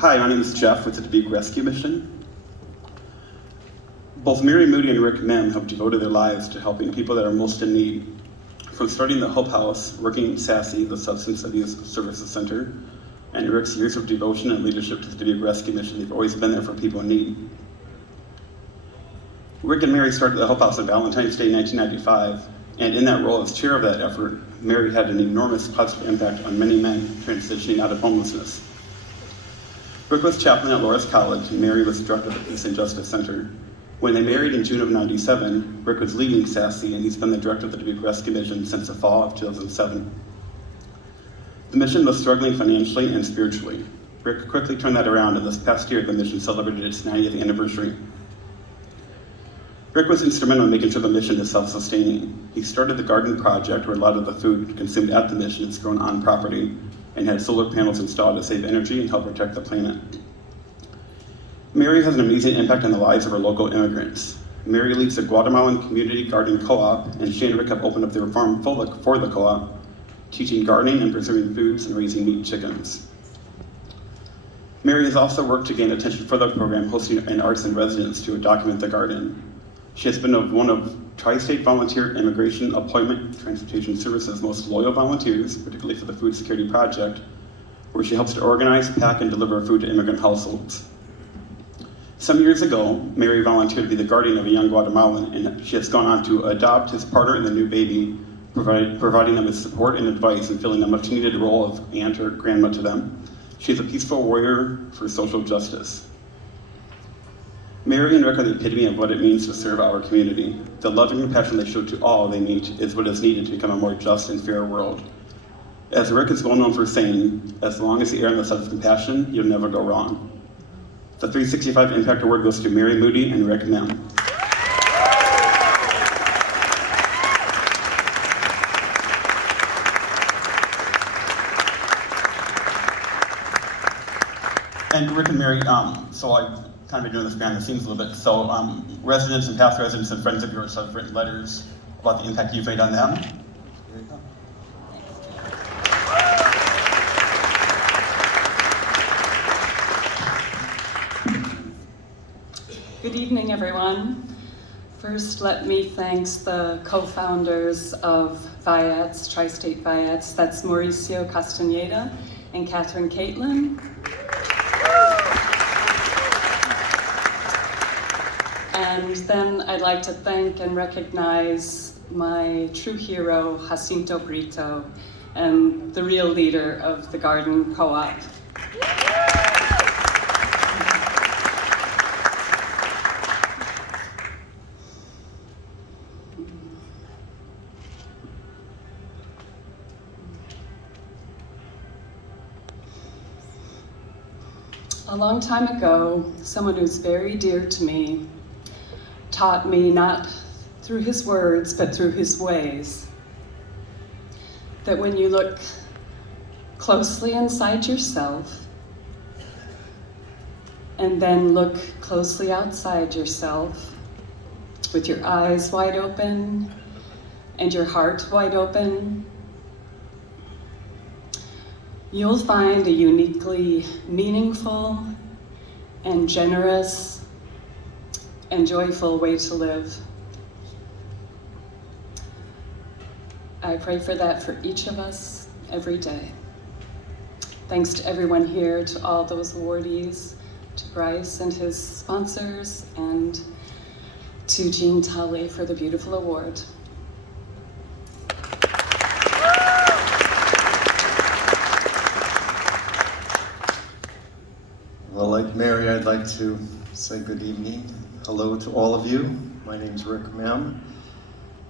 Hi, my name is Jeff with the Dubuque Rescue Mission. Both Mary Moody and Rick Mihm have devoted their lives to helping people that are most in need. From starting the Hope House, working at SASE, the Substance Abuse Services Center, and Rick's years of devotion and leadership to the Dubuque Rescue Mission, they've always been there for people in need. Rick and Mary started the Hope House on Valentine's Day 1995, and in that role as chair of that effort, Mary had an enormous positive impact on many men transitioning out of homelessness. Rick was chaplain at Loras College, and Mary was director of the Peace and Justice Center. When they married in June of '97, Rick was leading SASE, and he's been the director of the Dubuque Rescue Mission since the fall of 2007. The mission was struggling financially and spiritually. Rick quickly turned that around, and this past year, the mission celebrated its 90th anniversary. Rick was instrumental in making sure the mission is self-sustaining. He started the garden project, where a lot of the food consumed at the mission is grown on property, and had solar panels installed to save energy and help protect the planet. Mary has an amazing impact on the lives of our local immigrants. Mary leads the Guatemalan Community Garden Co-op, and she and Rick have opened up their farm for the co-op, teaching gardening and preserving foods and raising meat chickens. Mary has also worked to gain attention for the program, hosting an arts in residence to document the garden. She has been one of Tri-State Volunteer Immigration Employment Transportation Services' most loyal volunteers, particularly for the Food Security Project, where she helps to organize, pack, and deliver food to immigrant households. Some years ago, Mary volunteered to be the guardian of a young Guatemalan, and she has gone on to adopt his partner and the new baby, providing them with support and advice and filling a much-needed role of aunt or grandma to them. She is a peaceful warrior for social justice. Mary and Rick are the epitome of what it means to serve our community. The loving compassion they show to all they meet is what is needed to become a more just and fair world. As Rick is well known for saying, as long as you err on the side of compassion, you'll never go wrong. The 365 Impact Award goes to Mary Moody and Rick Mihm. And Rick and Mary, so I've kind of been doing this behind the scenes a little bit. So residents and past residents and friends of yours have written letters about the impact you've made on them. Here you go. Good evening, everyone. First, let me thank the co-founders of VIATS, Tri-State VIATS. That's Mauricio Castaneda and Catherine Caitlin. And then I'd like to thank and recognize my true hero, Jacinto Brito, and the real leader of the Garden Co-op. A long time ago, someone who's very dear to me taught me, not through his words, but through his ways, that when you look closely inside yourself and then look closely outside yourself with your eyes wide open and your heart wide open, you'll find a uniquely meaningful and generous and joyful way to live. I pray for that for each of us every day. Thanks to everyone here, to all those awardees, to Bryce and his sponsors, and to Jean Tully for the beautiful award. Well, like Mary, I'd like to say good evening. Hello to all of you. My name's Rick Mihm,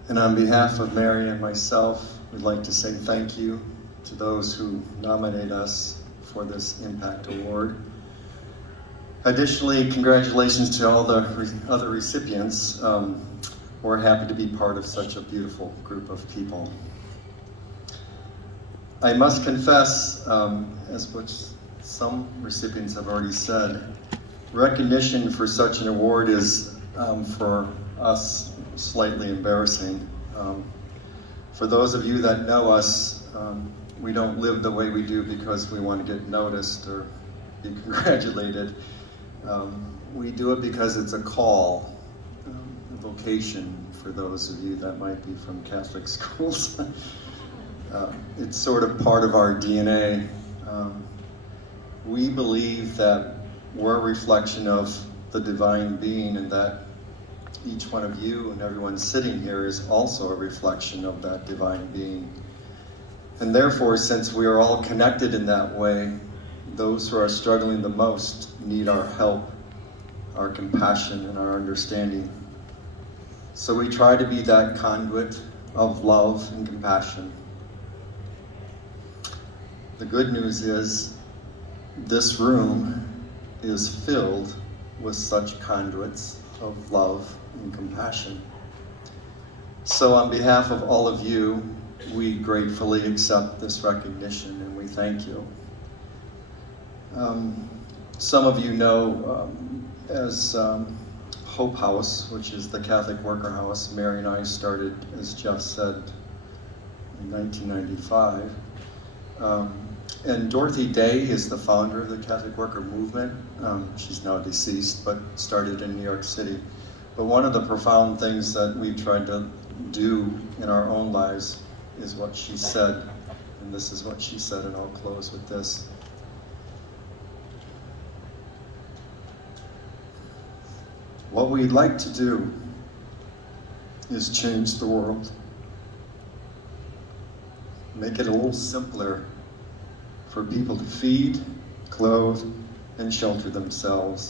and on behalf of Mary and myself, we'd like to say thank you to those who nominate us for this Impact Award. Additionally, congratulations to all the other recipients. We're happy to be part of such a beautiful group of people. I must confess, as which some recipients have already said, recognition for such an award is, for us, slightly embarrassing. For those of you that know us, we don't live the way we do because we want to get noticed or be congratulated. We do it because it's a call, a vocation for those of you that might be from Catholic schools. It's sort of part of our DNA. We believe that we're a reflection of the divine being, and that each one of you and everyone sitting here is also a reflection of that divine being. And therefore, since we are all connected in that way, those who are struggling the most need our help, our compassion, and our understanding. So we try to be that conduit of love and compassion. The good news is this room is filled with such conduits of love and compassion. So on behalf of all of you, we gratefully accept this recognition and we thank you. Some of you know as Hope House, which is the Catholic Worker House, Mary and I started, as Jeff said, in 1995. And Dorothy Day is the founder of the Catholic Worker Movement. She's now deceased, but started in New York City. But one of the profound things that we tried to do in our own lives is what she said. And this is what she said, and I'll close with this. What we'd like to do is change the world. Make it a little simpler for people to feed, clothe, and shelter themselves.